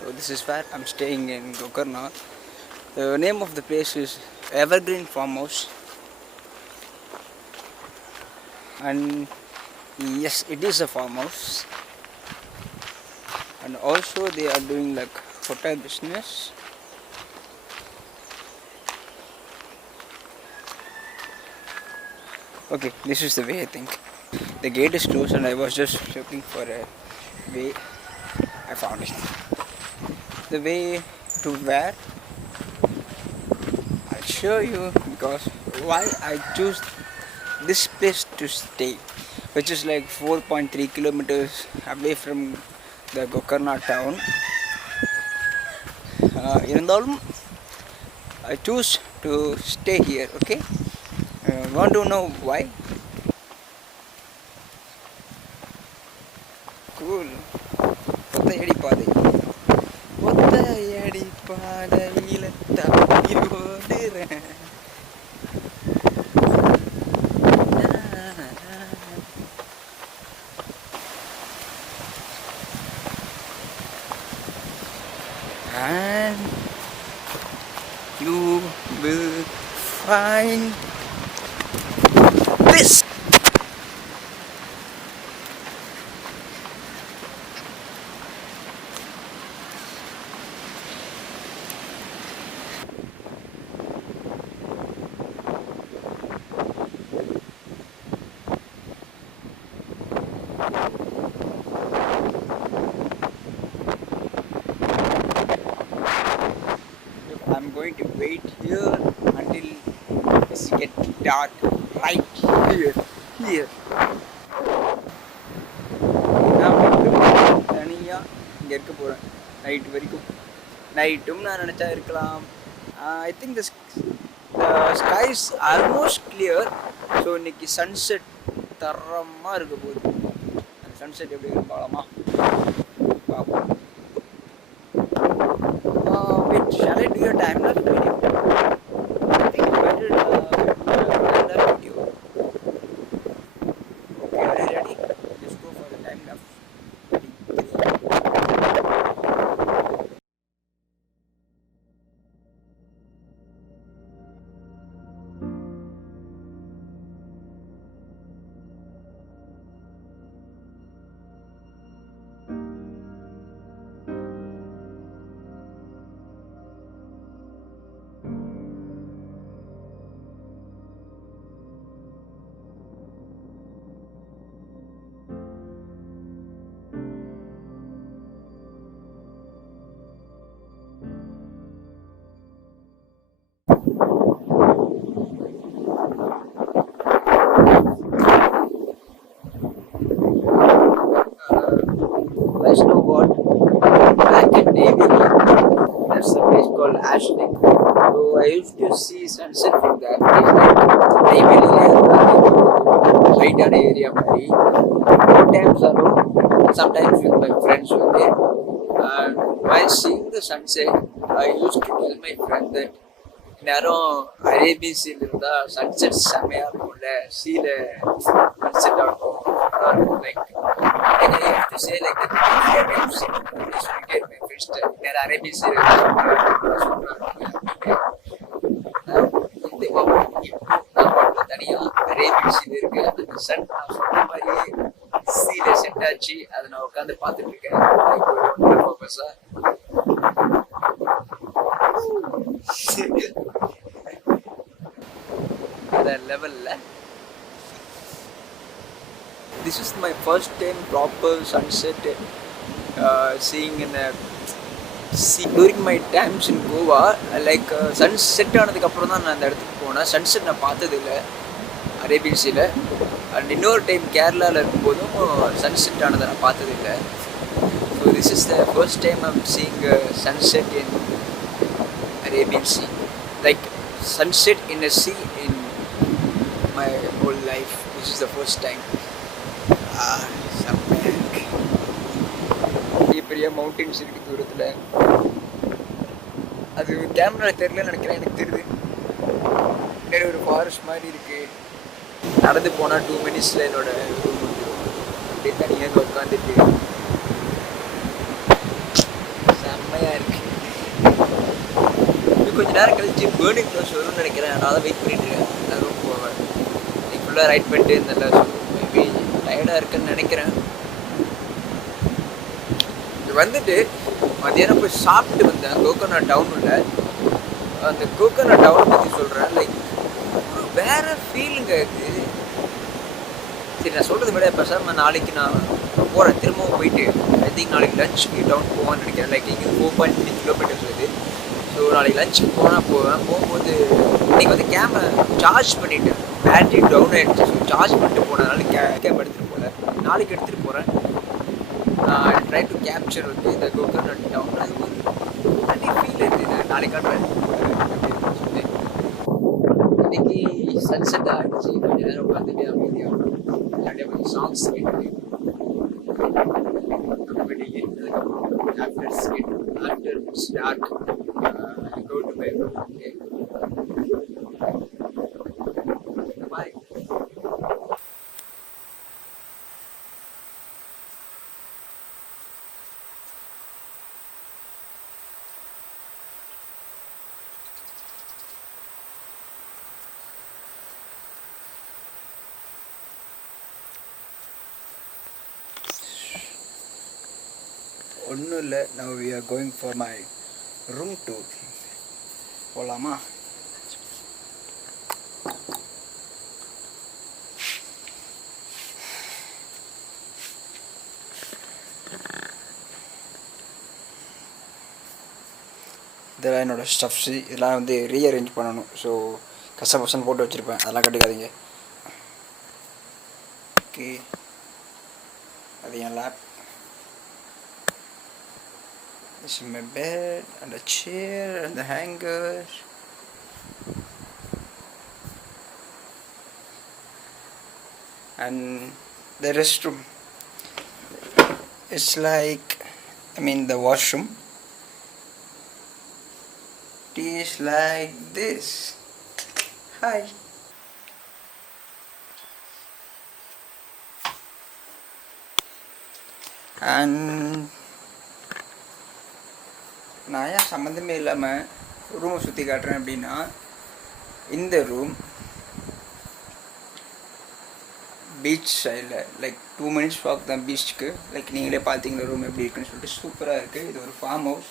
So this is where I'm staying in Gokarna. The name of the place is Evergreen Farmhouse, and yes, it is a farmhouse. And also they are doing like hotel business. Okay, this is the way I think. The gate is closed, and I was just looking for a way. I found it. The way to where I'll show you, because why I choose this place to stay, which is like 4.3 kilometers away from the Gokarna town. இருந்தாலும் I choose to stay here. Okay, want to know why? Cool. ஒத்தையடி பாதை, ஒத்தையடி பாதையில தாண்டி ஓடுறேன். And you will find this. I'm going to wait here until it gets dark right here. Here. நான் மட்டும் தனியாக இங்கே இருக்க போகிறேன் நைட்டு வரைக்கும். நைட்டும் நான் நினச்சா இருக்கலாம். I think the sky is almost clear. So இன்னைக்கு சன்செட் தரமாக இருக்க போகுது. அந்த சன்செட் எப்படி இருக்கு பார்க்கலாமா? பார்ப்போம். Wait, shall I do your time lapse video? I think better time lapse video. Okay, are you ready? Let's go for the time lapse. Guys know what? Back in Navy, there's a place called Ashling. So I used to see sunset from that place. Like Navy right on area, Mari. Sometimes alone, sometimes with my friends were there. And while seeing the sunset, I used to tell my friend that நேரம் Arabian seal இருந்தால் sunset செம்மையாக இருக்கும்ல, சீல sunset ஆகும். Like I have to say like that. My first நேரம் Arabian seal தனியாக Arabian seal இருக்கு. அந்த சன் நான் சொன்ன மாதிரியே சீல செட் ஆச்சு. அதை நான் உட்காந்து பார்த்துட்டு இருக்கேன். The level. This is my first time proper sunset seeing in a sea. During my times in Goa, like sunset ஆனதுக்கு அப்புறம் தான் நான் அந்த இடத்துக்கு போனேன். சன்செட் நான் பார்த்தது இல்லை அரேபியன் சீல. அண்ட் இன்னொரு டைம் கேரளாவில் இருக்கும்போதும் சன்செட் ஆனதை நான் பார்த்தது இல்லை. So this is the first time I'm seeing sunset in Arabian Sea, like sunset in a sea in my whole life. This is the first time. பெரிய மவுண்டன்ஸ் இருக்கு தூரத்தில். அது கேமரா தெரியல நினைக்கிறேன், எனக்கு தெரியுது. நிறைய ஒரு ஃபாரஸ்ட் மாதிரி இருக்கு. நடந்து போனால் 2 minutes என்னோட ரூம் வந்துடும். அப்படியே தனியாக உட்காந்துட்டு செம்ம முடிஞ்சு பேர்னிங் க்ளோஸ் வரும்னு நினைக்கிறேன். நான் தான் வெயிட் பண்ணிட்டு இருக்கேன். நான் ரூம் போவேன். இன்னைக்கு ஃபுல்லாக ரைட் பண்ணிட்டு இருந்தேன்ல, ஸோ மேபி டயர்டாக இருக்குன்னு நினைக்கிறேன். இது வந்துட்டு மதியானம் போய் சாப்பிட்டு வந்தேன் கோகர்னா டவுனில். அந்த கோகர்னா டவுனை பற்றி சொல்கிறேன். லைக் ஒரு வேறு ஃபீலுங்க இது. சரி, நான் சொல்கிறது விட பேசாமல் நாளைக்கு நான் போகிறேன். திரும்பவும் போயிட்டு ஐ திங்க் நாளைக்கு லஞ்சுக்கு டவுன் போவேன்னு நினைக்கிறேன். லைக் இங்கே 4.3 கிலோமீட்டர்ஸ் வருது. ஸோ நாளைக்கு லஞ்சுக்கு போவேன். போகும்போது இன்றைக்கி வந்து கேமை சார்ஜ் பண்ணிவிட்டேன். பேட்ரி டவுன் ஆகிடுச்சு. ஸோ சார்ஜ் பண்ணிட்டு போனதுனால கேப் எடுத்துகிட்டு போகல. நாளைக்கு எடுத்துகிட்டு போகிறேன். ட்ரை டு கேப்சர் வந்து இந்த கோகர்னட் டவுன். அது ஒரு தனி ஃபீல் இருக்குது. நாளைக்கு காட்டுறேன். இன்னைக்கு சன்செட் ஆகிடுச்சு. கொஞ்சம் நேரம் உட்காந்துட்டு அமைதியாக அப்படியே கொஞ்சம் சாங்ஸ் கேட்டு after it's dark, I go to bed. Okay. Bye. ஒன்றும் இல்லை. now we are going for my room tour. போகலாமா? இதெல்லாம் என்னோடய ஸ்டஃப்ஸு. இதெல்லாம் வந்து ரீஅரேஞ்ச் பண்ணணும். ஸோ கஷ்டப்பசன் போட்டு வச்சுருப்பேன். அதெல்லாம் கட்டுக்காதீங்க. ஓகே, அது என் lab. This is my bed and a chair and the hanger. And the restroom. It's like, the washroom. It is like this. Hi. And நான் ஏன் சம்மந்தமே இல்லாமல் ரூமை சுற்றி காட்டுறேன் அப்படின்னா, இந்த ரூம் பீச் சைடில் லைக் 2 minutes வாக் தான் பீச்சுக்கு. லைக் நீங்களே பார்த்தீங்களா ரூம் எப்படி இருக்குன்னு சொல்லிட்டு சூப்பராக இருக்குது. இது ஒரு farm house.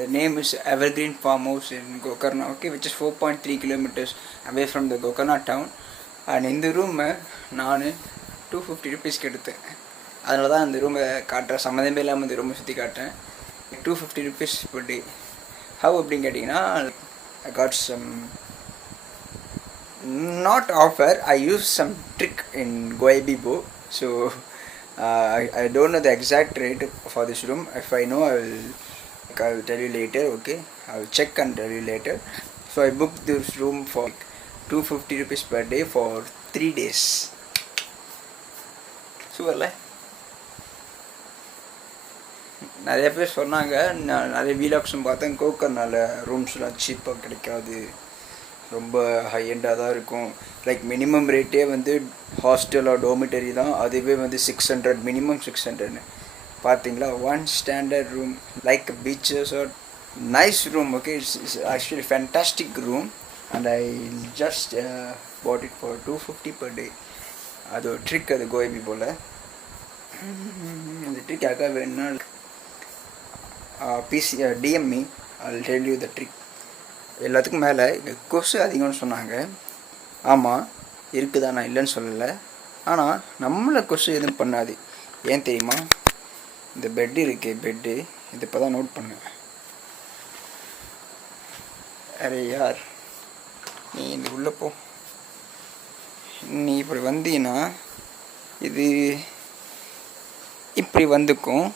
The name is Evergreen Farm House in Gokarna, okay, which is 4.3 kilometers away from the Gokarna town. And இந்த ரூமை நான் 250 rupees எடுத்தேன். அதனால தான் அந்த ரூமை காட்டுறேன். சம்மந்தமே இல்லாமல் இந்த ரூமை சுற்றி காட்டுறேன். 250 rupees per day. How அப்படின்னு கேட்டிங்கன்னா, I got some not offer, I used some trick in Goibibo. So I don't know the exact rate for this room. If I know, I will tell you later. Okay, I will check and tell you later. So I booked this room for 250 rupees per day for 3 days. சூப்பர்ல. நிறைய பேர் சொன்னாங்க, நான் நிறைய வீலாக்ஸும் பார்த்தேன், கோகர்னால ரூம்ஸ்லாம் சீப்பாக கிடைக்காது, ரொம்ப ஹை எண்டாக தான் இருக்கும். லைக் மினிமம் ரேட்டே வந்து ஹாஸ்டலோ டோமிட்டரி தான். அதுவே வந்து 600, மினிமம் 600. பார்த்தீங்களா, 1 standard room like beaches or nice room. Okay, it's actually fantastic room and I just bought it for 250 per day. அது ஒரு ட்ரிக். அது கோயபி போல். அந்த ட்ரிக் யாருக்காக வேணும்னா DM me, I'll tell you the trick. எல்லாத்துக்கும் மேலே கொசு அதிகம்னு சொன்னாங்க. ஆமாம் இருக்குதா, நான் இல்லைன்னு சொல்லலை. ஆனால் நம்மளை கொசு எதுவும் பண்ணாது. ஏன் தெரியுமா? இந்த பெட்டு இருக்கே, பெட்டு இது இப்போ தான் நோட் பண்ணேன். அரே யார், நீ இந்த உள்ளே போ. நீ இப்படி வந்தீங்கன்னா இது இப்படி வந்துக்கும்.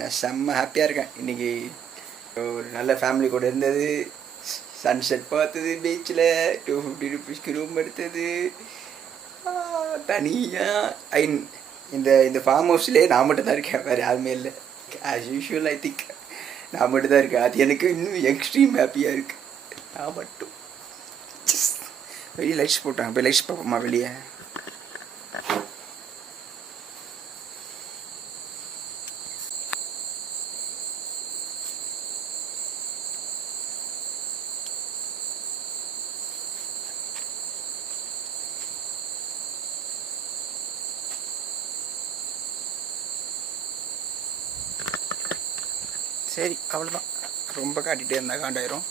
நான் செம்ம ஹாப்பியாக இருக்கேன். இன்றைக்கி ஒரு நல்ல ஃபேமிலி கூட இருந்தது, சன்செட் பார்த்தது, பீச்சில் 250 rupeesக்கு ரூம் எடுத்தது தனியாக. இந்த ஃபார்ம் ஹவுஸ்லேயே நான் மட்டும் தான் இருக்கேன், வேறு யாருமே இல்லை. ஆஸ் யூஷுவல் ஐ திங்க் நான் மட்டும் தான் இருக்கேன். அது எனக்கு இன்னும் எக்ஸ்ட்ரீம் ஹாப்பியாக இருக்குது. நான் மட்டும் வெளியே லைட்ஸ் போட்டாங்க, போய் லைட்ஸ் பார்ப்போமா வெளியே. சரி அவ்வளோதான், ரொம்ப காட்டிகிட்டே இருந்தால் காண்டாயிரும்.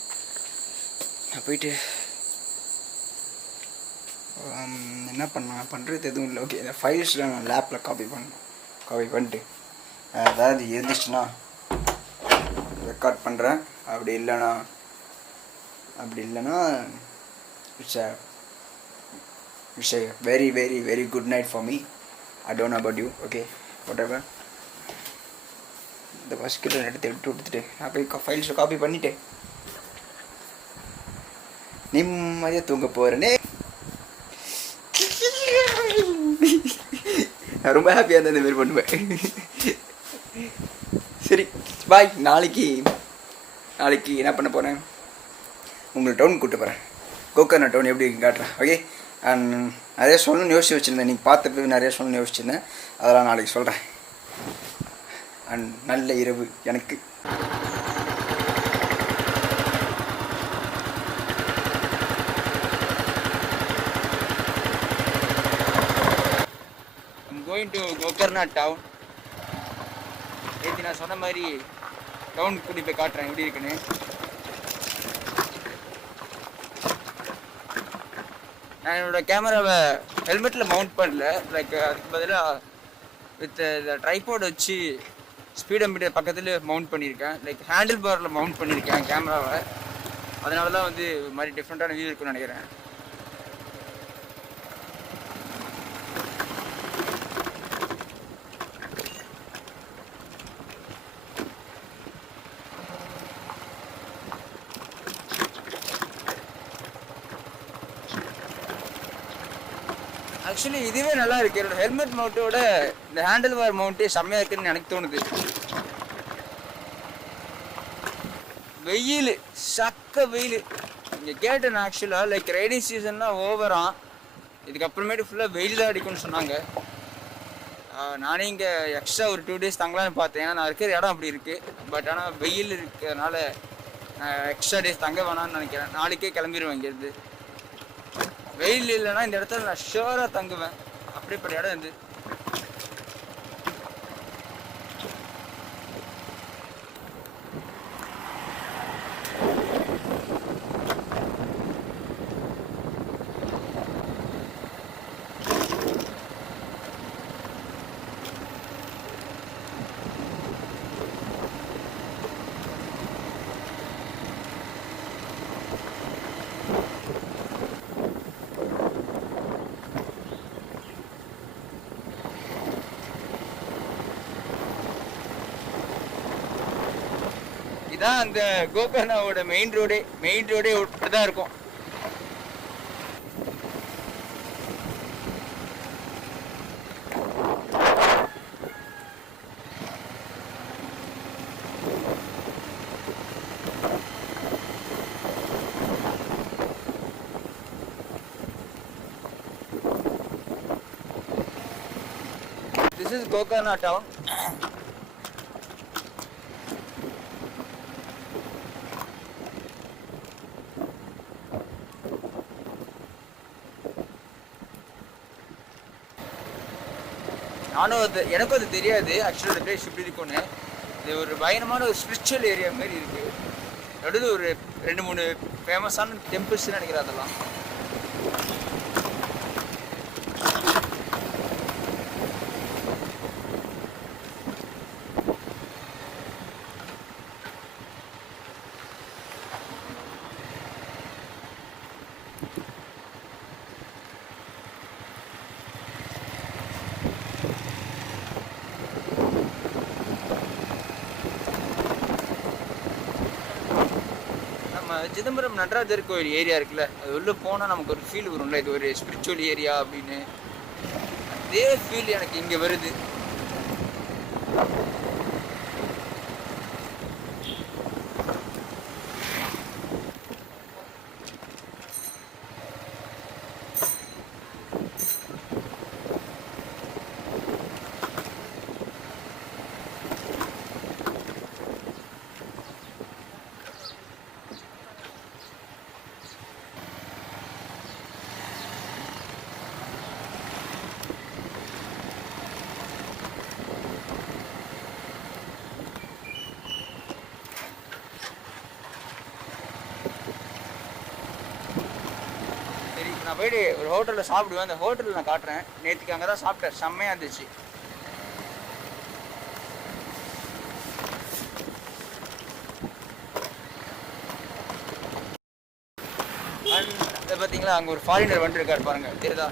நான் போயிட்டு என்ன பண்ணுறது எதுவும் இல்லை. ஓகே, இந்த ஃபைல்ஸ்லாம் நான் லேப்பில் காப்பி பண்ணிட்டு அதாவது இருந்துச்சுன்னா ரெக்கார்ட் பண்ணுறேன். அப்படி இல்லைன்னா it's a very very very good night for me. I don't know about you. Okay, whatever. இந்த பஸ்கிட்ட எடுத்து கொடுத்துட்டு நான் போய் ஃபைல்ஸை காப்பி பண்ணிவிட்டு நிம்மதியாக தூங்க போகிறேனே. நான் ரொம்ப ஹாப்பியாக இருந்தால் இந்த மாதிரி பண்ணுவேன். சரி பாய். நாளைக்கு என்ன பண்ண போகிறேன், உங்களை டவுன் கூப்பிட்டு போகிறேன். கோகர்னா டவுன் எப்படி காட்டுறேன். ஓகே, அண்ட் நிறைய சொல்லணும்னு யோசிச்சு வச்சுருந்தேன். நீங்கள் பார்த்துட்டு நிறைய சொல்லணும்னு யோசிச்சுருந்தேன், அதெல்லாம் நாளைக்கு சொல்கிறேன். அண்ட் நல்ல இரவு எனக்கு. I'm going to Gokarna down. நேற்று நான் சொன்ன மாதிரி டவுன் கூட்டி போய் காட்டுறேன் எப்படி இருக்குன்னு. நான் என்னோடய கேமராவை ஹெல்மெட்டில் மவுண்ட் பண்ணல, லைக் அதுக்கு பதிலாக வித் ட்ரைபாட் வச்சு ஸ்பீடோமீட்டர் பக்கத்தில் மவுண்ட் பண்ணியிருக்கேன். லைக் ஹேண்டில் பாரில் மவுண்ட் பண்ணியிருக்கேன் கேமராவை. அதனால தான் வந்து ஒரு மாதிரி டிஃப்ரெண்ட்டான வியூ இருக்குன்னு நினைக்கிறேன். ஆக்சுவலி இதுவே நல்லா இருக்குது. என்னோட ஹெல்மெட் மவுண்ட்டோட இந்த ஹேண்டில் பார் மவுண்ட்டே செம்மையாக இருக்குன்னு எனக்கு தோணுது. வெயில், சக்க வெயில் இங்கே கேட்டேன். ஆக்சுவலாக லைக் ரெய்னி சீசன்னா ஓவராக, இதுக்கப்புறமேட்டு ஃபுல்லாக வெயில் தான் அடிக்கும்னு சொன்னாங்க. நானே இங்கே எக்ஸ்ட்ரா ஒரு 2 days தங்கலான்னு பார்த்தேன். ஏன்னா நான் இருக்கிற இடம் அப்படி இருக்குது. பட் ஆனால் வெயில் இருக்கிறதுனால நான் எக்ஸ்ட்ரா டேஸ் தங்க வேணான்னு நினைக்கிறேன். நாளைக்கே கிளம்பிடுவேன் இங்கேருந்து. வெயில் இல்லைன்னா இந்த இடத்துல நான் ஷுவராக தங்குவேன். அப்படிப்பட்ட இடம் இது. இதான் அந்த கோகர்னாவோட மெயின் ரோடே இப்படி தான் இருக்கும். This is Gokarna town. எனக்கும் அது தெரியாது ஆக்சுவலாக அந்த பிளேஸ் இப்படி இருக்கும்னு. இது ஒரு பயங்கரமான ஒரு ஸ்பிரிச்சுவல் ஏரியா மாதிரி இருக்குது. நடுவில் ஒரு 2-3 ஃபேமஸான டெம்பிள்ஸ்ன்னு நினைக்கிறேன். அதெல்லாம் சிதம்பரம் நடராஜர் கோயில் ஏரியா இருக்குல்ல, அது உள்ளே போனால் நமக்கு ஒரு ஃபீல் வரும்ல, இது ஒரு ஸ்பிரிச்சுவல் ஏரியா அப்படின்னு. அதே ஃபீல் எனக்கு இங்கே வருது. நான் போயிட்டு ஒரு ஹோட்டலில் சாப்பிடுவேன். அந்த ஹோட்டலில் நான் காட்டுறேன். நேற்றுக்கு அங்கே தான் சாப்பிட்டேன், செம்மையாக இருந்துச்சு. அண்ட் அதை பார்த்தீங்களா, அங்கே ஒரு ஃபாரினர் வந்துருக்காரு பாருங்க, தெரியுதா?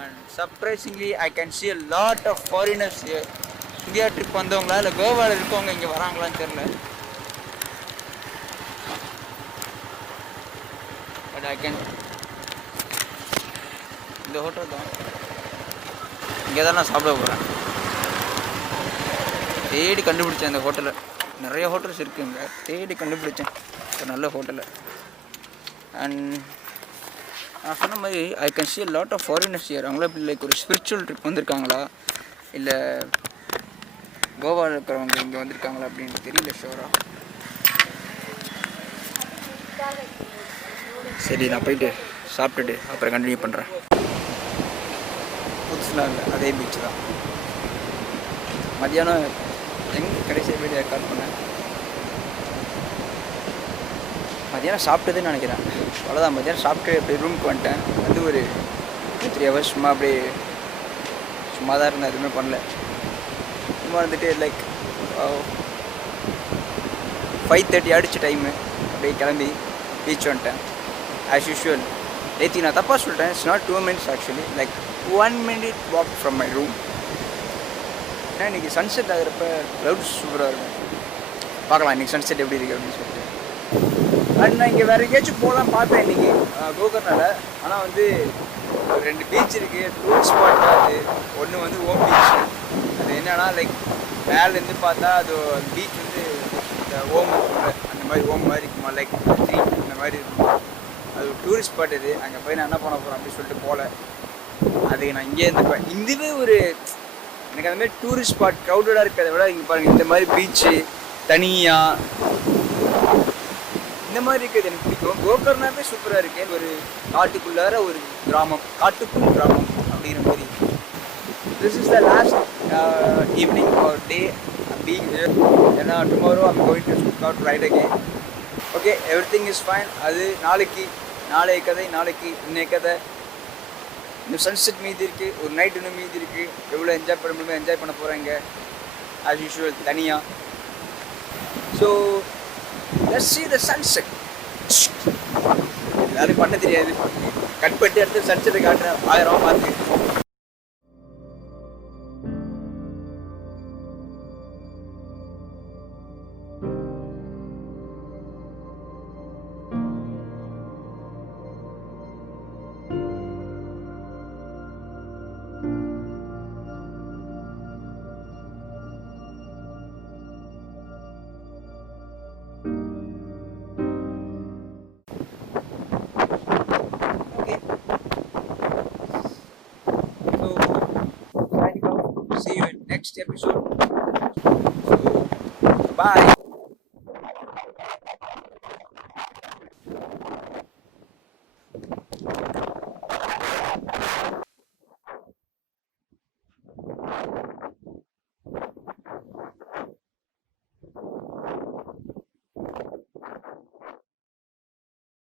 And surprisingly I can see a lot of foreigners here. India trip வந்தவங்களா இல்லை கோவாவில் இருக்கவங்க இங்கே வராங்களான்னு தெரில. பட் ஐ கேன், இந்த ஹோட்டல் தான், இங்கே தான் நான் சாப்பிட போகிறேன். தேடி கண்டுபிடிச்சேன் இந்த ஹோட்டலில். நிறைய ஹோட்டல்ஸ் இருக்குங்க, தேடி கண்டுபிடிச்சேன் ஒரு நல்ல ஹோட்டலை. அண்ட் நான் சொன்ன மாதிரி ஐ can see a lot of foreigners here. அவங்களே இப்படி லைக் ஒரு ஸ்பிரிச்சுவல் ட்ரிப் வந்திருக்காங்களா இல்லை கோவாவில் இருக்கிறவங்க இங்கே வந்திருக்காங்களா அப்படின்னு தெரியல ஷோராக. சரி, நான் போயிட்டு சாப்பிட்டுட்டு அப்புறம் கண்டினியூ பண்ணுறேன். புதுசுலாம் இல்லை, அதே பீச் தான். மதியானம் எங்கே கடைசியாக போய்ட்டு ரெக்கார்ட் பண்ணேன். மதியானம் சாப்பிட்டதுன்னு நினைக்கிறேன். அவ்வளோதான், மதியானம் சாப்பிட்டு அப்படியே ரூமுக்கு வந்துட்டேன். வந்து ஒரு 3 hours சும்மா அப்படியே சும்மா தான் இருந்தேன், எதுவுமே பண்ணல. சும்மா வந்துட்டு லைக் 5:30 ஆகிடுச்சு டைமு. அப்படியே கிளம்பி பீச் வந்துட்டேன் ஆஸ் யூஷுவல். நேற்று நான் தப்பாக சொல்லிட்டேன். It's not 2 minutes actually, like 1 minute walk from my room. ஏன்னா இன்றைக்கி சன்செட் ஆகிறப்ப க்ளவுட்ஸ் சூப்பராக இருக்கும். பார்க்கலாம் இன்றைக்கி சன்செட் எப்படி இருக்குது அப்படின்னு சொல்லிட்டு. அண்ட் நான் இங்கே வேறு எங்கேயாச்சும் போகலாம் பார்த்தேன் இன்றைக்கி கோகர்னால. ஆனால் வந்து 2 பீச் இருக்குது, டூரிஸ்ட் ஸ்பாட் தான் அது. ஒன்று வந்து ஓம் பீச். அது என்னன்னா லைக் மேலேருந்து பார்த்தா அது பீச் வந்து இந்த ஓம் அந்த மாதிரி ஓம் மாதிரி இருக்குமா, லைக் 3 அந்த மாதிரி இருக்குமா. அது ஒரு டூரிஸ்ட் ஸ்பாட். இது அங்கே போய் நான் என்ன பண்ண போகிறேன் அப்படின்னு சொல்லிட்டு போகல. அதுக்கு நான் இங்கே இருந்துப்பேன். இதுவே ஒரு எனக்கு அந்த மாதிரி டூரிஸ்ட் ஸ்பாட் க்ரௌடடாக இருக்கிறத விட இங்கே பாருங்கள், இந்த மாதிரி பீச்சு தனியாக இந்த மாதிரி இருக்கிறது எனக்கு பிடிக்கும். கோகர்னாவே சூப்பராக இருக்கேன். ஒரு காட்டுக்குள்ளார ஒரு கிராமம், காட்டுக்குள் கிராமம் அப்படிங்கிற மாதிரி. This is the last evening or day being here. ஏன்னா tomorrow I'm going to start ride again. Okay, everything is fine. அது நாளைக்கு, நாளைய கதை நாளைக்கு, இன்னைய கதை. இன்னும் சன்செட் மீதி இருக்குது, ஒரு நைட் இன்னும் மீதி இருக்குது. எவ்வளோ என்ஜாய் பண்ண முடியுமோ என்ஜாய் பண்ண போகிறேங்க ஆஸ் யூஷுவல் தனியாக. So let's see the sunset. யாரும் பண்ண தெரியாது, கட் பண்ணிட்டு எடுத்து சன்செட்டை காட்டுறேன். 1000 பார்த்து. See you in next episode. So, bye.